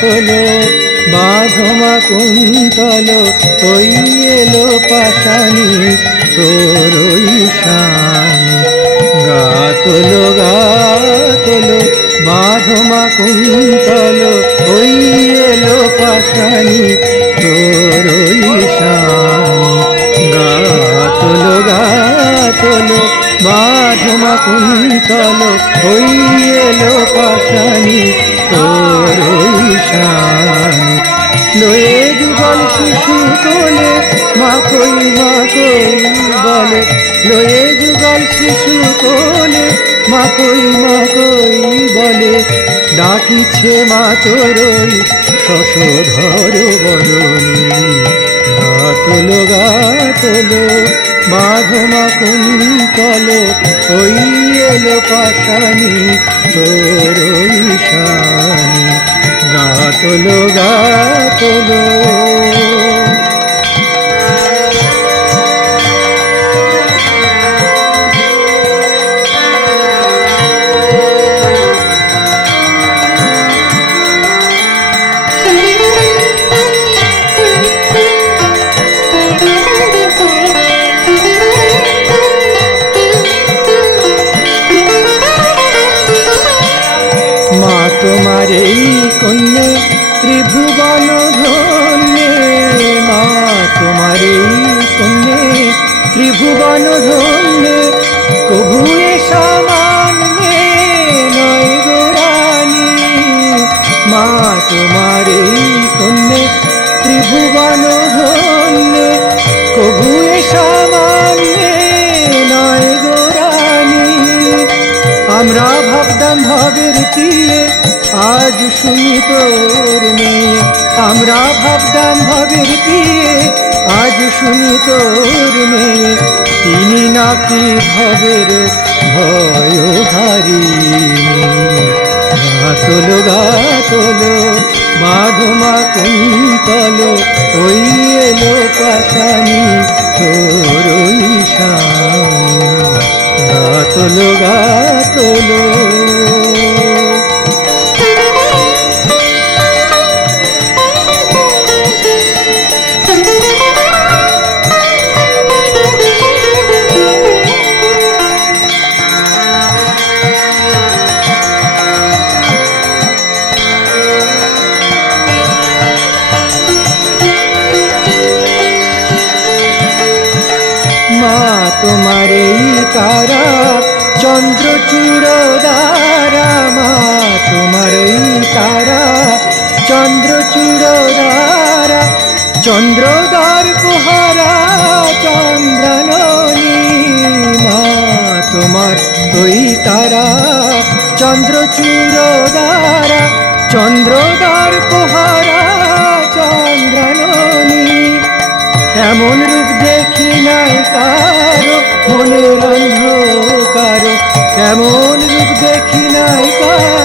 তোলো বাঁধমা কুন্তল ওই এলো পাশানি তোর ওই শানি। গা তোলো বাঁধমা কুন্তল ওই এলো পাশানি তোর ওই শানি। গা তোলো বাঁধমা কুন্তল ওই এলো পাশানি তোর ওই শানি। লয়ে যুগল শিশু তোলে মা কই বলে, লয়ে যুগল শিশু তোলে মা কই বলে। ডাকিছে মা তোরই শশধর বরণী। গা তোলো বাঁধমা কুন্তল ওই এলো পাশানি তোর ওই শানি। গা তোলো মা তোমার এই কন্যে ত্রিভুবন ধন্যে। মা তোমার এই কন্যে ত্রিভুবন ধন্যে। কভু এ সামান্যে নয় গোরানি। মা তোমার এই কন্যে ত্রিভুবন ধন্যে। কভু এ সামান্যে নয় গোরানি। আমরা ভাবতাম ভবের তীরে আজ শুনি তোর মেয়ে। আমরা ভাবতাম ভবের তীরে আজ শুনি তোর মেয়ে। তিনি নাকি ভবের ভয়হারিণী। গা তোলো বাঁধমা কুন্তল ওই এলো পাশানি তোর ওই শানি। গা তোলো মা তোমার এই তারা চন্দ্রচূড় দ্বারা। মা তোমার এই তারা চন্দ্রচূড় দ্বারা। চন্দ্রদার পোহারা চন্দ্রাননী। মা তোমার ওই তারা চন্দ্রচূড় দ্বারা। চন্দ্রদার পোহারা চন্দ্রাননী। এমন রূপ দেখি নাই কারো মনের অন্ধকার। এমন রূপ দেখি নাই কারো